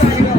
Thank you. Go.